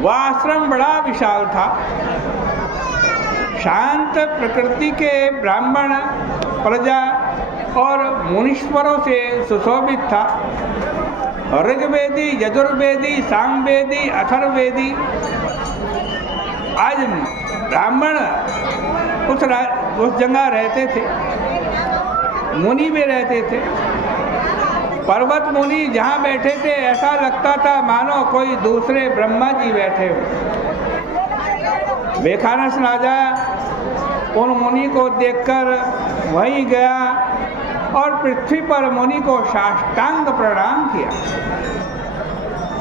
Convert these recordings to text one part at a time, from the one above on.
वह आश्रम बड़ा विशाल था। शांत प्रकृति के ब्राह्मण, प्रजा और मुनीश्वरों से सुशोभित था। ऋग्वेदी, यजुर्वेदी, सामवेदी, अथर्ववेदी आज ब्राह्मण उस जगह रहते थे, मुनि भी रहते थे। पर्वत मुनि जहाँ बैठे थे ऐसा लगता था मानो कोई दूसरे ब्रह्मा जी बैठे हो। बेखानस राजा उन मुनि को देखकर वहीं गया और पृथ्वी पर मुनि को साष्टांग प्रणाम किया।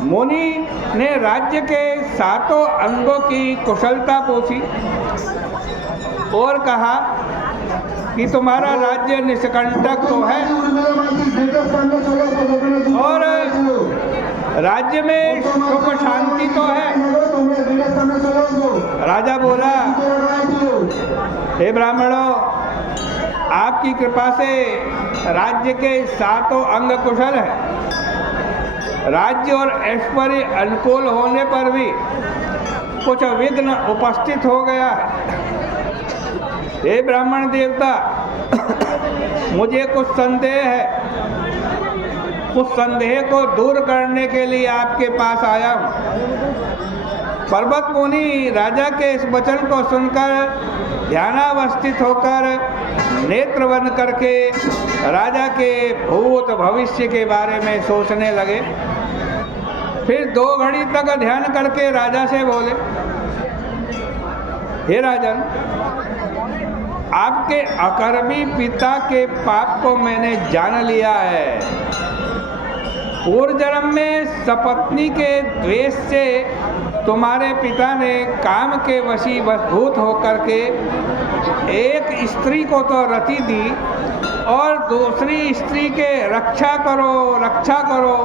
मुनि ने राज्य के 7 अंगों की कुशलता पूछी और कहा कि तुम्हारा राज्य निष्कंटक तो है और राज्य में सुख शांति तो है। राजा बोला, हे ब्राह्मणों, आपकी कृपा से राज्य के 7 अंग कुशल है। राज्य और ऐश्वर्य अनुकूल होने पर भी कुछ विघ्न उपस्थित हो गया है। हे ब्राह्मण देवता, मुझे कुछ संदेह है। उस संदेह को दूर करने के लिए आपके पास आया हूँ। पर्वत मुनि राजा के इस वचन को सुनकर ध्यानावस्थित होकर नेत्र बंद करके राजा के भूत भविष्य के बारे में सोचने लगे। फिर 2 घड़ी तक ध्यान करके राजा से बोले, हे राजन, आपके अकर्मी पिता के पाप को मैंने जान लिया है। पूर्व जन्म में सपत्नी के द्वेष से तुम्हारे पिता ने काम के वशीभूत होकर के एक स्त्री को तो रति दी और दूसरी स्त्री के रक्षा करो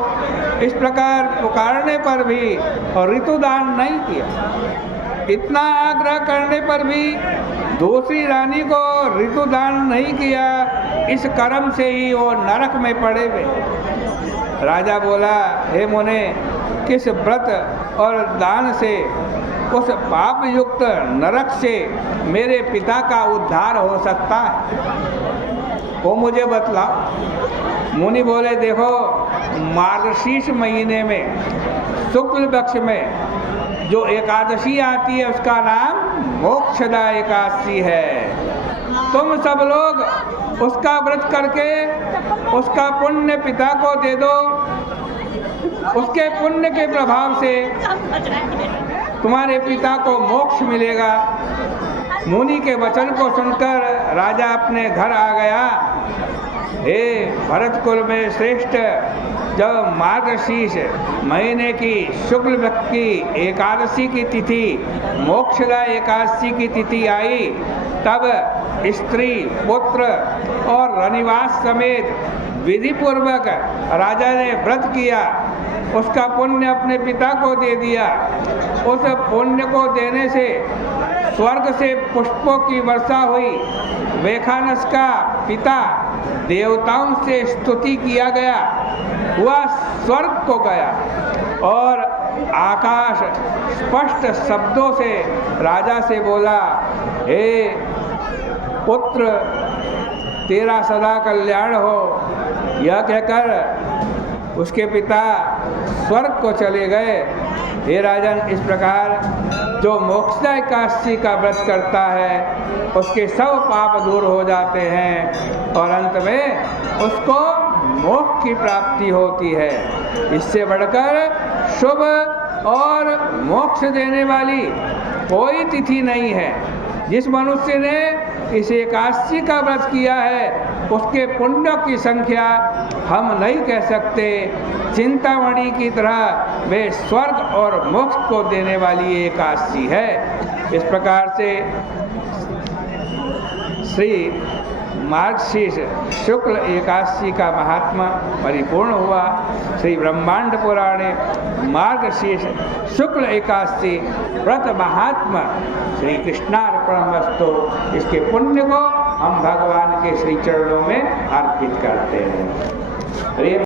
इस प्रकार पुकारने पर भी ऋतुदान नहीं किया। इतना आग्रह करने पर भी दूसरी रानी को ऋतुदान नहीं किया। इस कर्म से ही वो नरक में पड़े हुए। राजा बोला, हे मुने, किस व्रत और दान से उस पाप युक्त नरक से मेरे पिता का उद्धार हो सकता है, वो मुझे बतला। मुनि बोले, देखो, मार्गशीर्ष महीने में शुक्ल पक्ष में जो एकादशी आती है उसका नाम मोक्षदा एकादशी है। तुम सब लोग उसका व्रत करके उसका पुण्य पिता को दे दो। उसके पुण्य के प्रभाव से तुम्हारे पिता को मोक्ष मिलेगा। मुनि के वचन को सुनकर राजा अपने घर आ गया। हे भरत कुल में श्रेष्ठ, जब मार्गशीर्ष महीने की शुक्ल पक्ष की एकादशी की तिथि, मोक्षदा एकादशी की तिथि आई, तब स्त्री, पुत्र और रनिवास समेत विधि पूर्वक राजा ने व्रत किया। उसका पुण्य अपने पिता को दे दिया। उस पुण्य को देने से स्वर्ग से पुष्पों की वर्षा हुई। बेखानस का पिता देवताओं से स्तुति किया गया, वह स्वर्ग को गया और आकाश स्पष्ट शब्दों से राजा से बोला, हे पुत्र, तेरा सदा कल्याण हो। यह कहकर उसके पिता स्वर्ग को चले गए। हे राजन, इस प्रकार जो मोक्षदा एकादशी का व्रत करता है उसके सब पाप दूर हो जाते हैं और अंत में उसको मोक्ष की प्राप्ति होती है। इससे बढ़कर शुभ और मोक्ष देने वाली कोई तिथि नहीं है। जिस मनुष्य ने इस एकादशी का व्रत किया है उसके पुण्यों की संख्या हम नहीं कह सकते। चिंतामणि की तरह वे स्वर्ग और मोक्ष को देने वाली एकादशी है। इस प्रकार से श्री मार्गशीर्ष शुक्ल एकादशी का महात्मा परिपूर्ण हुआ। श्री ब्रह्मांड पुराणे मार्गशीर्ष शुक्ल एकादशी व्रत महात्मा श्री कृष्णार्पणमस्तु। इसके पुण्य को हम भगवान के श्री चरणों में अर्पित करते हैं।